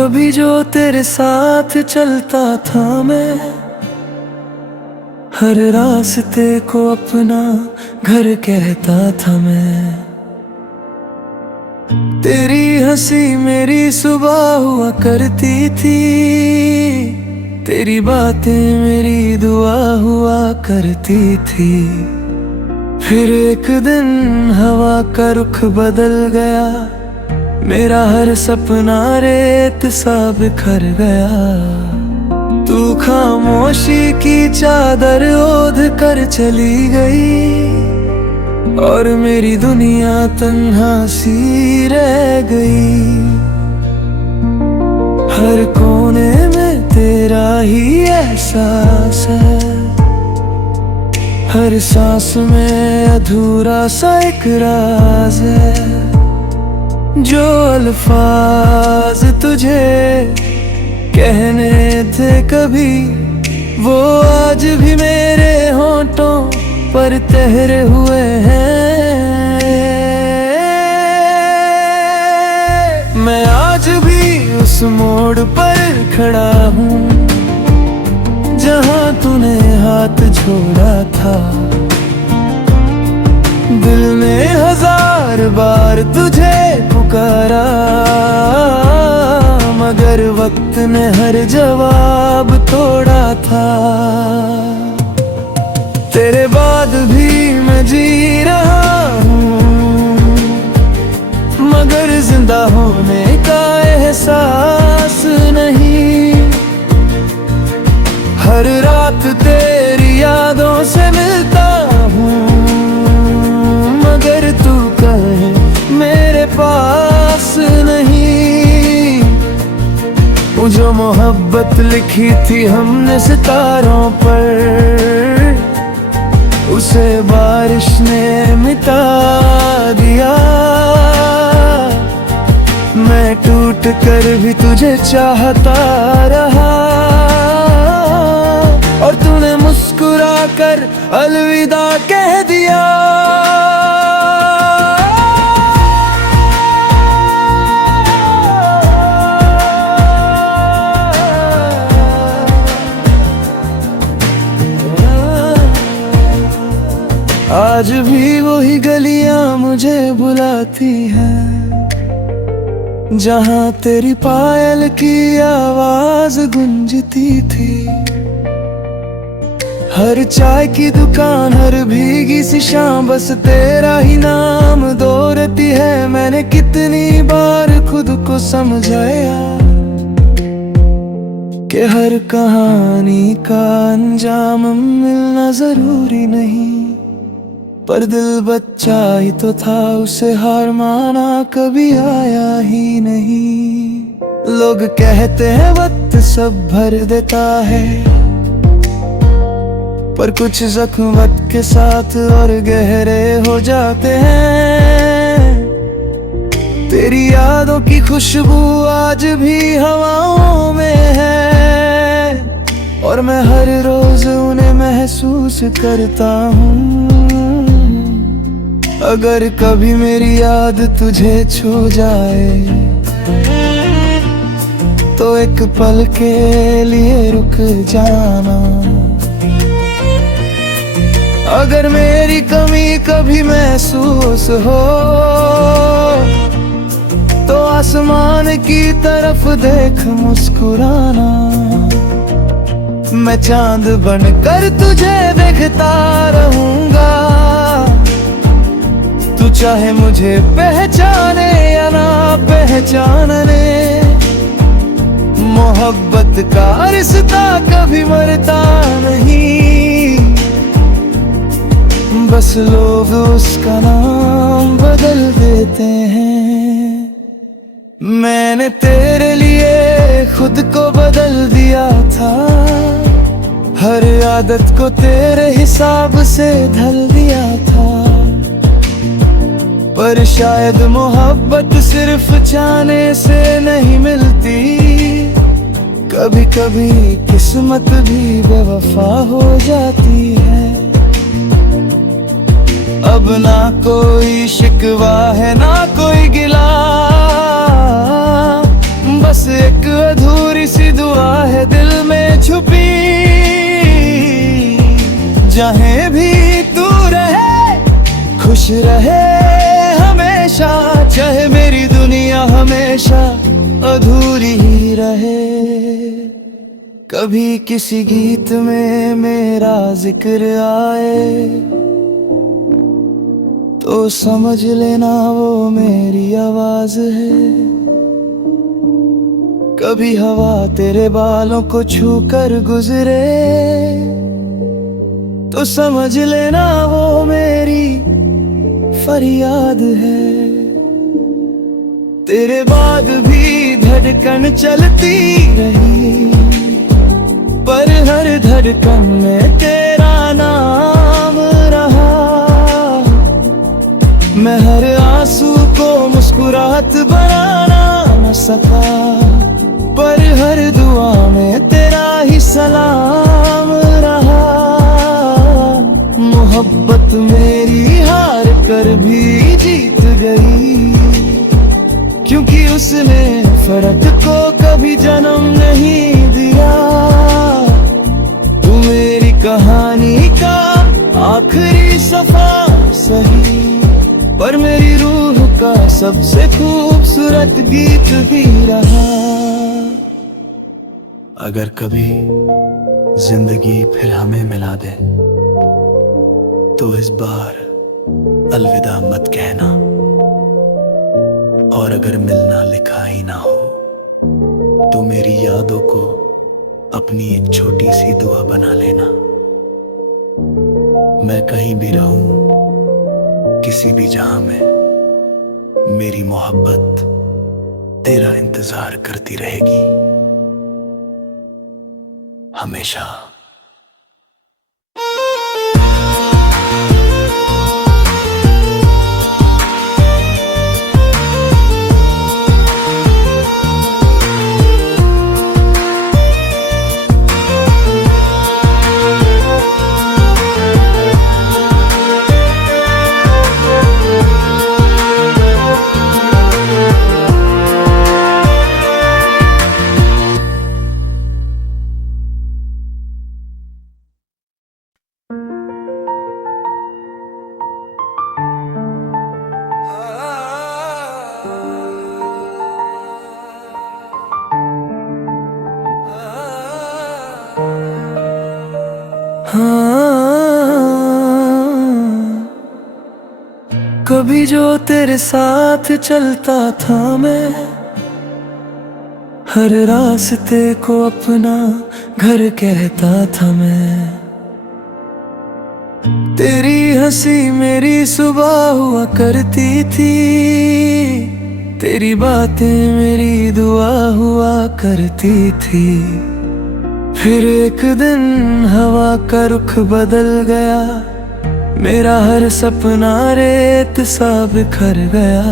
कभी जो तेरे साथ चलता था मैं, हर रास्ते को अपना घर कहता था मैं। तेरी हंसी मेरी सुबह हुआ करती थी, तेरी बातें मेरी दुआ हुआ करती थी। फिर एक दिन हवा का रुख बदल गया, मेरा हर सपना रेत सा बिखर गया। तू खामोशी की चादर ओढ़ कर चली गई, और मेरी दुनिया तन्हा सी रह गई। हर कोने में तेरा ही एहसास है, हर सांस में अधूरा सा एक राज है। जो अल्फाज तुझे कहने थे कभी, वो आज भी मेरे होंठों पर ठहरे हुए हैं। मैं आज भी उस मोड़ पर खड़ा हूँ, जहाँ तूने हाथ छोड़ा था। दिल ने हजार बार तुझे पुकारा, मगर वक्त ने हर जवाब तोड़ा था। तेरे बाद भी मैं जी रहा हूँ, मगर जिंदा होने का एहसास नहीं। हर रात तेरी यादों से मिलता हूँ, मगर तू कहे मेरे पास नहीं। वो जो मोहब्बत लिखी थी हमने सितारों पर, उसे बारिश ने मिटा दिया। मैं टूट कर भी तुझे चाहता रहा, और तूने मुस्कुरा कर अलविदा कह दिया। आज भी वही गलियां मुझे बुलाती हैं, जहाँ तेरी पायल की आवाज गूंजती थी। हर चाय की दुकान, हर भीगी सी शाम, बस तेरा ही नाम दोहराती है। मैंने कितनी बार खुद को समझाया कि हर कहानी का अंजाम मिलना जरूरी नहीं। पर दिल बच्चा ही तो था, उसे हार माना कभी आया ही नहीं। लोग कहते हैं वक्त सब भर देता है, पर कुछ जख्म वक्त के साथ और गहरे हो जाते हैं। तेरी यादों की खुशबू आज भी हवाओं में है, और मैं हर रोज उन्हें महसूस करता हूँ। अगर कभी मेरी याद तुझे छू जाए, तो एक पल के लिए रुक जाना। अगर मेरी कमी कभी महसूस हो, तो आसमान की तरफ देख मुस्कुराना। मैं चांद बनकर तुझे देखता रहूंगा, तू चाहे मुझे पहचाने या ना पहचाने। मोहब्बत का रिश्ता कभी मरता नहीं, बस लोग उसका नाम बदल देते हैं। मैंने तेरे लिए खुद को बदल दिया था, हर आदत को तेरे हिसाब से ढल दिया था। पर शायद मोहब्बत सिर्फ चाहने से नहीं मिलती, कभी कभी किस्मत भी बेवफा हो जाती है। अब ना कोई शिकवा है ना कोई गिला, बस एक खुश रहे हमेशा, चाहे मेरी दुनिया हमेशा अधूरी ही रहे। कभी किसी गीत में मेरा जिक्र आए तो समझ लेना वो मेरी आवाज है। कभी हवा तेरे बालों को छू कर गुजरे तो समझ लेना वो मेरी फरियाद है। तेरे बाद भी धड़कन चलती रही, पर हर धड़कन में तेरा नाम रहा। मैं हर आंसू को मुस्कुराहट बनाना न सका, पर हर दुआ में तेरा ही सलाम रहा। मोहब्बत मेरी हार कर भी जीत गई, क्योंकि उसने फर्क को कभी जन्म नहीं दिया। तू मेरी कहानी का आखिरी सफा सही, पर मेरी रूह का सबसे खूबसूरत गीत भी रहा। अगर कभी जिंदगी फिर हमें मिला दे तो इस बार अलविदा मत कहना, और अगर मिलना लिखा ही ना हो तो मेरी यादों को अपनी एक छोटी सी दुआ बना लेना। मैं कहीं भी रहूं, किसी भी जहां में, मेरी मोहब्बत तेरा इंतजार करती रहेगी हमेशा। कभी जो तेरे साथ चलता था मैं, हर रास्ते को अपना घर कहता था मैं। तेरी हंसी मेरी सुबह हुआ करती थी, तेरी बातें मेरी दुआ हुआ करती थी। फिर एक दिन हवा का रुख बदल गया, मेरा हर सपना रेत सा बिखर गया।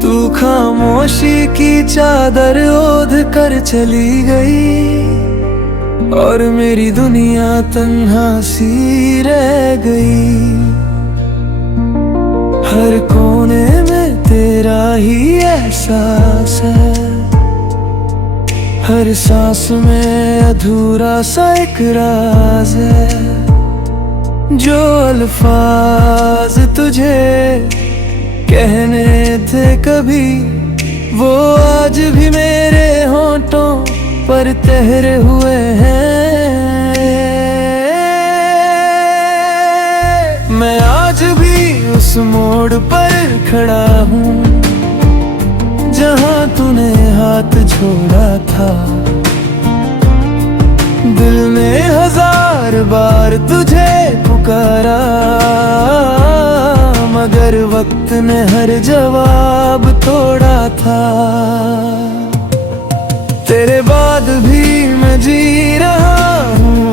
तू खामोशी की चादर ओढ़ कर चली गई, और मेरी दुनिया तन्हा सी रह गई। हर कोने में तेरा ही एहसास है, हर सांस में अधूरा सा एक राज है। जो अल्फाज तुझे कहने थे कभी, वो आज भी मेरे होंठों पर ठहरे हुए हैं। मैं आज भी उस मोड़ पर खड़ा हूँ जहाँ तूने हाथ छोड़ा था। दिल ने हजार बार तुझे पुकारा, मगर वक्त ने हर जवाब तोड़ा था। तेरे बाद भी मैं जी रहा हूँ,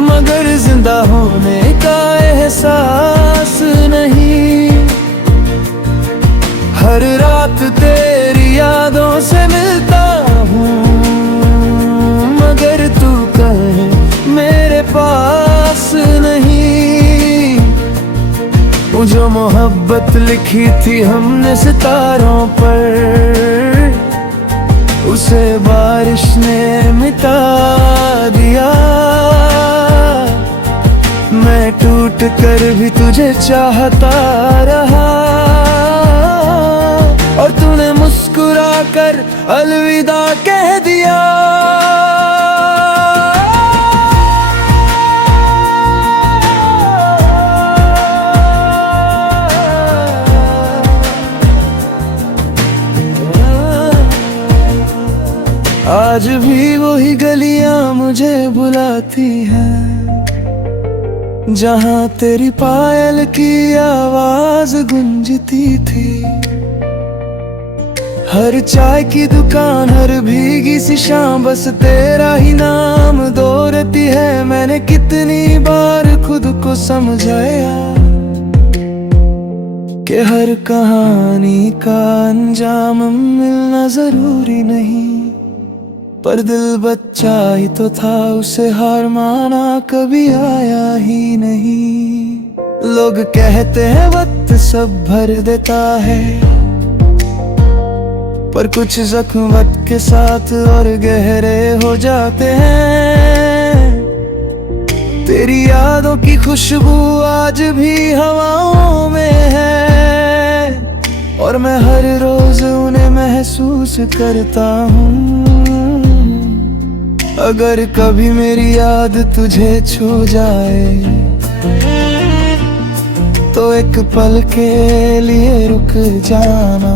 मगर जिंदा होने का एहसास नहीं। हर रात तेरी यादों से मिलता हूँ, मगर तू कहे मेरे पास नहीं। वो जो मोहब्बत लिखी थी हमने सितारों पर, उसे बारिश ने मिटा दिया। मैं टूट टूट कर भी तुझे चाहता रहा, और तूने मुस्कुरा कर अलविदा कह दिया। आज भी वही गलियां मुझे बुलाती हैं, जहां तेरी पायल की आवाज गूंजती थी। हर चाय की दुकान, हर भीगी सी शाम, बस तेरा ही नाम दोहराती है। मैंने कितनी बार खुद को समझाया कि हर कहानी का अंजाम मिलना जरूरी नहीं, पर दिल बच्चा ही तो था, उसे हार माना कभी आया ही नहीं। लोग कहते हैं वक्त सब भर देता है, पर कुछ जख्म वक्त के साथ और गहरे हो जाते हैं। तेरी यादों की खुशबू आज भी हवाओं में है, और मैं हर रोज उन्हें महसूस करता हूँ। अगर कभी मेरी याद तुझे छू जाए, तो एक पल के लिए रुक जाना।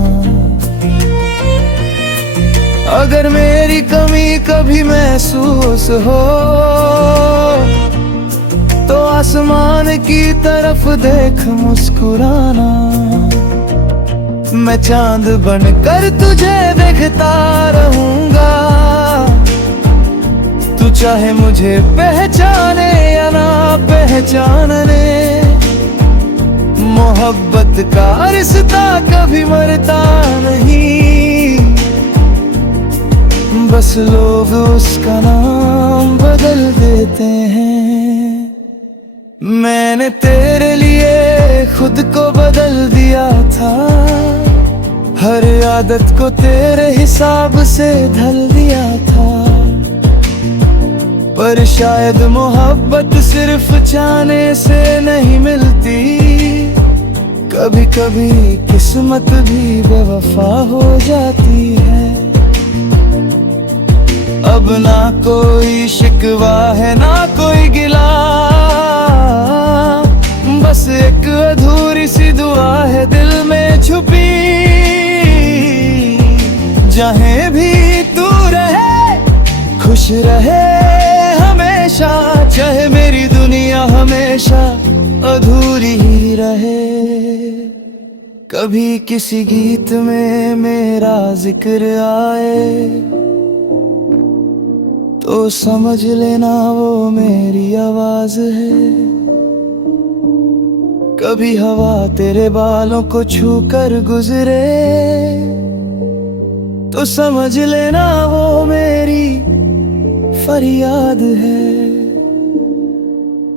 अगर मेरी कमी कभी महसूस हो, तो आसमान की तरफ देख मुस्कुराना। मैं चांद बनकर तुझे देखता रहूंगा, तू चाहे मुझे पहचाने या ना पहचानने। मोहब्बत का रिश्ता कभी मरता नहीं, बस लोग उसका नाम बदल देते हैं। मैंने तेरे लिए खुद को बदल दिया था, हर आदत को तेरे हिसाब से ढल दिया था। पर शायद मोहब्बत सिर्फ चाहने से नहीं मिलती, कभी कभी किस्मत भी बेवफा हो जाती है। अब ना कोई शिकवा है ना कोई गिला, बस एक अधूरी सी दुआ है दिल में छुपी। जहाँ भी तू रहे खुश रहे हमेशा, चाहे मेरी दुनिया हमेशा अधूरी ही रहे। कभी किसी गीत में मेरा जिक्र आए, तो समझ लेना वो मेरी आवाज है। कभी हवा तेरे बालों को छू कर गुजरे, तो समझ लेना वो मेरी फरियाद है।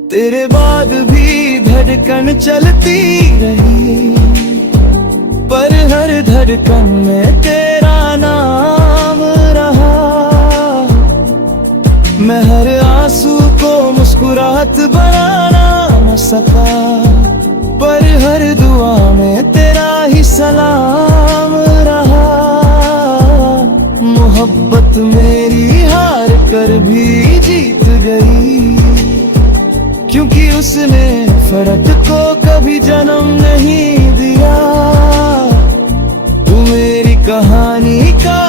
तेरे बाद भी धड़कन चलती रही, पर हर धड़कन में तेरा नाम रहा। मैं हर आंसू को मुस्कुराहट बनाना न सका, पर हर दुआ में तेरा ही सलाम रहा। मोहब्बत मेरी हार कर भी जीत गई, क्योंकि उसने फर्क को कभी जन्म नहीं दिया। तू मेरी कहानी का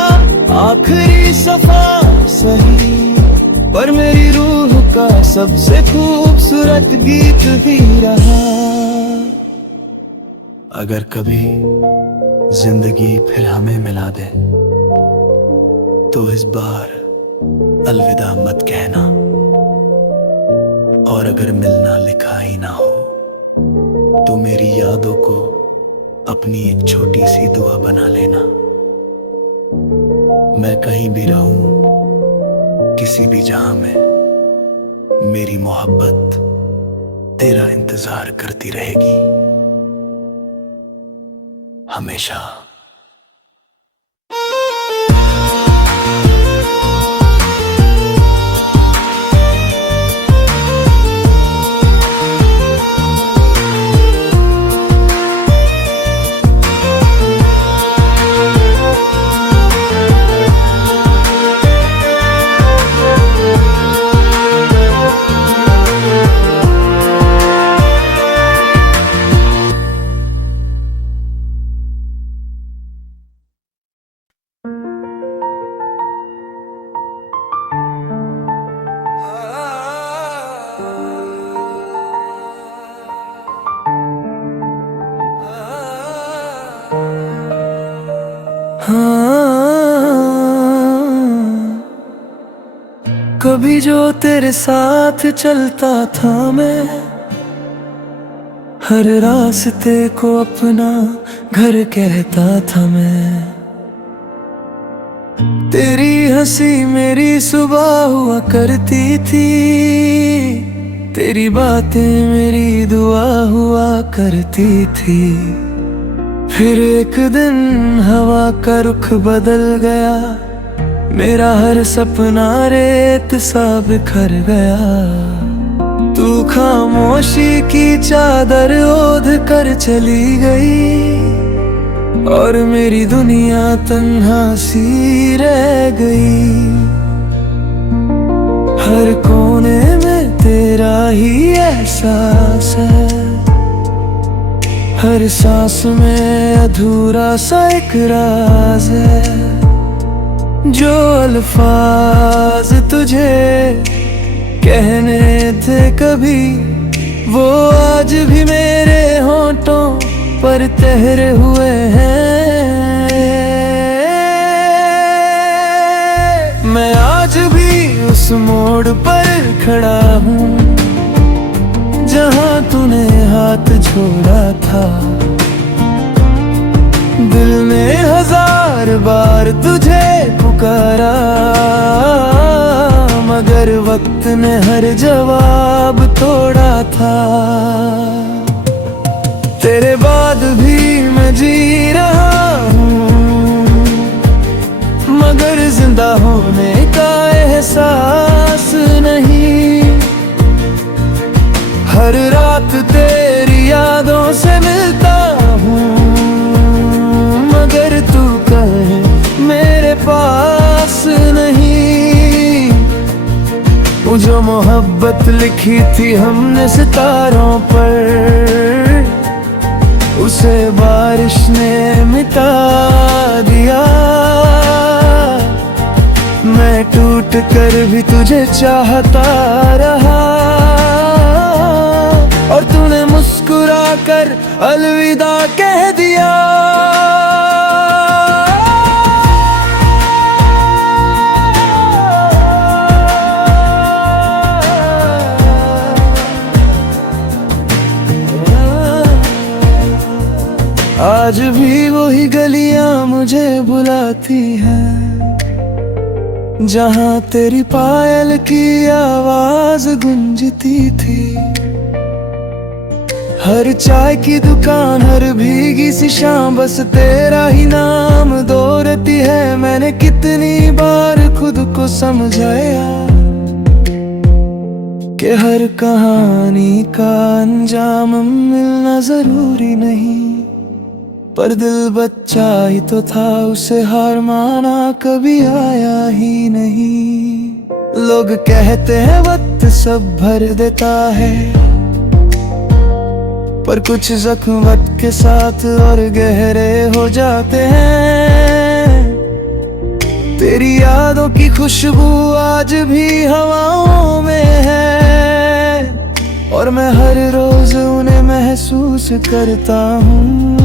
आखिरी सफा सही, पर मेरी रूह का सबसे खूबसूरत गीत भी रहा। अगर कभी जिंदगी फिर हमें मिला दे, तो इस बार अलविदा मत कहना। और अगर मिलना लिखा ही ना हो, तो मेरी यादों को अपनी एक छोटी सी दुआ बना लेना। मैं कहीं भी रहूं, किसी भी जहां में, मेरी मोहब्बत तेरा इंतजार करती रहेगी हमेशा। कभी जो तेरे साथ चलता था मैं, हर रास्ते को अपना घर कहता था मैं। तेरी हंसी मेरी सुबह हुआ करती थी, तेरी बातें मेरी दुआ हुआ करती थी। फिर एक दिन हवा का रुख बदल गया, मेरा हर सपना रेत सा बिखर गया। तू खामोशी की चादर ओढ़ कर चली गई, और मेरी दुनिया तन्हा सी रह गई। हर कोने में तेरा ही एहसास है, हर सांस में अधूरा सा एक राज है। जो अल्फाज तुझे कहने थे कभी, वो आज भी मेरे होंठों पर ठहरे हुए हैं। मैं आज भी उस मोड़ पर खड़ा हूँ, जहाँ तूने हाथ छोड़ा था। दिल ने हजार बार तुझे पुकारा, मगर वक्त ने हर जवाब तोड़ा था। तेरे बाद भी मैं जी रहा हूँ, मगर जिंदा होने का एहसास नहीं। हर रात तेरी यादों से मिलता हूँ, मगर तू कहे मेरे पास नहीं। वो जो मोहब्बत लिखी थी हमने सितारों पर, उसे बारिश ने मिटा दिया। मैं टूट कर भी तुझे चाहता रहा, और तूने मुस्कुरा कर अलविदा कह दिया। आज भी वही गलियां मुझे बुलाती हैं, जहाँ तेरी पायल की आवाज गूंजती थी। हर चाय की दुकान, हर भीगी सी शाम, बस तेरा ही नाम दोहराती है। मैंने कितनी बार खुद को समझाया कि हर कहानी का अंजाम मिलना जरूरी नहीं। पर दिल बच्चा ही तो था, उसे हार माना कभी आया ही नहीं। लोग कहते हैं वक्त सब भर देता है, पर कुछ जख्म वक्त के साथ और गहरे हो जाते हैं। तेरी यादों की खुशबू आज भी हवाओं में है, और मैं हर रोज उन्हें महसूस करता हूँ।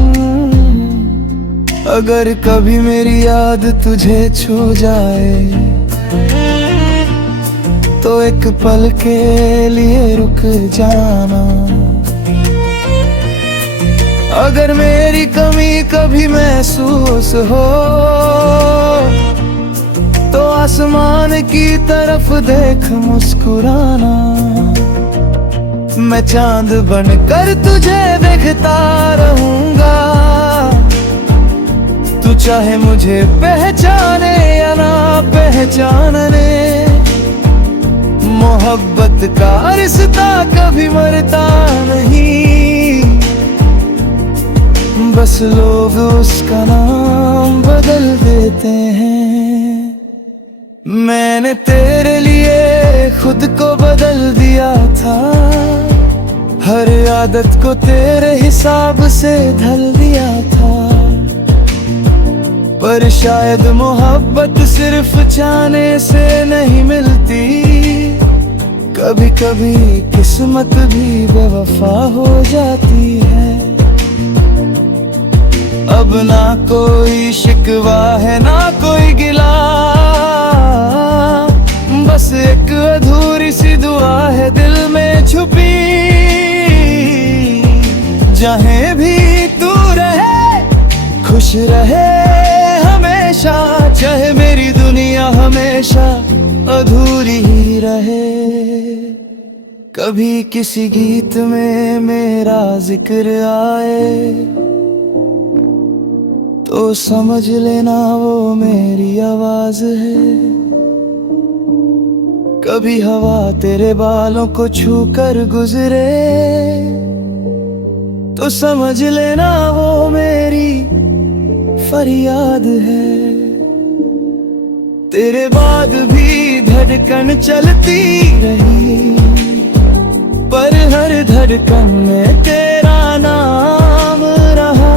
अगर कभी मेरी याद तुझे छू जाए, तो एक पल के लिए रुक जाना। अगर मेरी कमी कभी महसूस हो, तो आसमान की तरफ देख मुस्कुराना। मैं चांद बनकर तुझे देखता रहूंगा, तू चाहे मुझे पहचाने या ना पहचाने। मोहब्बत का रिश्ता कभी मरता नहीं, बस लोग उसका नाम बदल देते हैं। मैंने तेरे लिए खुद को बदल दिया था, हर आदत को तेरे हिसाब से ढल दिया था। पर शायद मोहब्बत सिर्फ चाहने से नहीं मिलती, कभी कभी किस्मत भी बेवफा हो जाती है। अब ना कोई शिकवा है ना कोई गिला, बस एक सी दुआ है दिल में छुपी, जहाँ भी तू रहे खुश रहे हमेशा, चाहे मेरी दुनिया हमेशा अधूरी ही रहे। कभी किसी गीत में मेरा जिक्र आए तो समझ लेना वो मेरी आवाज है। कभी हवा तेरे बालों को छू कर गुजरे तो समझ लेना वो मेरी फरियाद है। तेरे बाद भी धड़कन चलती रही, पर हर धड़कन में तेरा नाम रहा।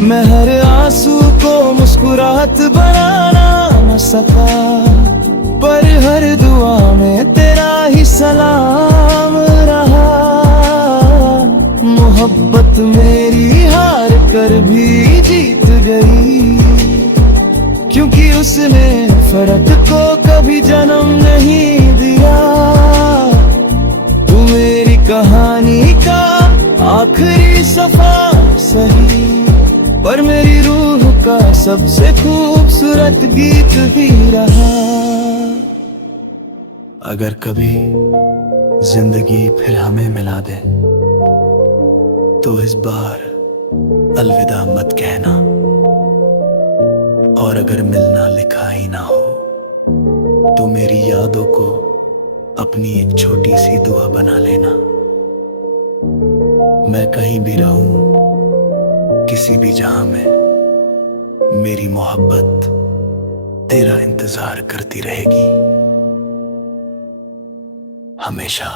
मैं हर आंसू को मुस्कुराहट बनाना न सका, पर हर दुआ में तेरा ही सलाम रहा। मोहब्बत मेरी हार कर भी जीत गई, क्योंकि उसने फर्क को कभी जन्म नहीं दिया। तू मेरी कहानी का आखिरी सफा सही, पर मेरी रूह का सबसे खूबसूरत गीत भी रहा। अगर कभी जिंदगी फिर हमें मिला दे तो इस बार अलविदा मत कहना, और अगर मिलना लिखा ही ना हो तो मेरी यादों को अपनी एक छोटी सी दुआ बना लेना। मैं कहीं भी रहूं किसी भी जहां में, मेरी मोहब्बत तेरा इंतजार करती रहेगी हमेशा।